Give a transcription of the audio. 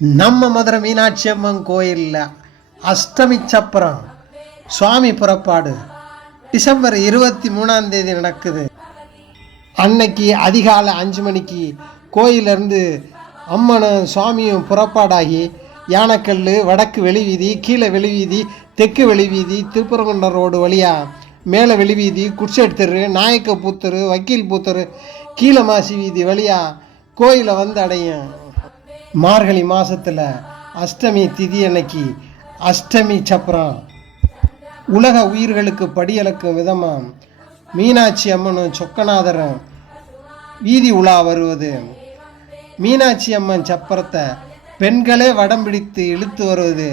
நம்ம மதுரை மீனாட்சி அம்மன் கோயிலில் அஷ்டமி சப்பரம் சுவாமி புறப்பாடு டிசம்பர் 23 நடக்குது. அன்னைக்கு அதிகாலை 5 மணிக்கு கோயிலிருந்து அம்மனும் சுவாமியும் புறப்பாடாகி யானைக்கல், வடக்கு வெளிவீதி, கீழே வெளிவீதி, தெற்கு வெளிவீதி, திருப்பரங்குன்றம் ரோடு வழியாக மேலே வெளிவீதி, குட்செட் தெரு, நாயக்க பூத்தரு, வக்கீல் பூத்தரு, கீழே மாசி வீதி வழியாக கோயிலை வந்து அடையும். மார்கழி மாதத்தில் அஷ்டமி திதி அன்னைக்கு அஷ்டமி சப்பரம் உலக உயிர்களுக்கு படியளக்கும் விதமாக மீனாட்சி அம்மனும் சொக்கநாதரும் வீதி உலா வருவது. மீனாட்சி அம்மன் சப்பரத்தை பெண்களே வடம் பிடித்து இழுத்து வருவது.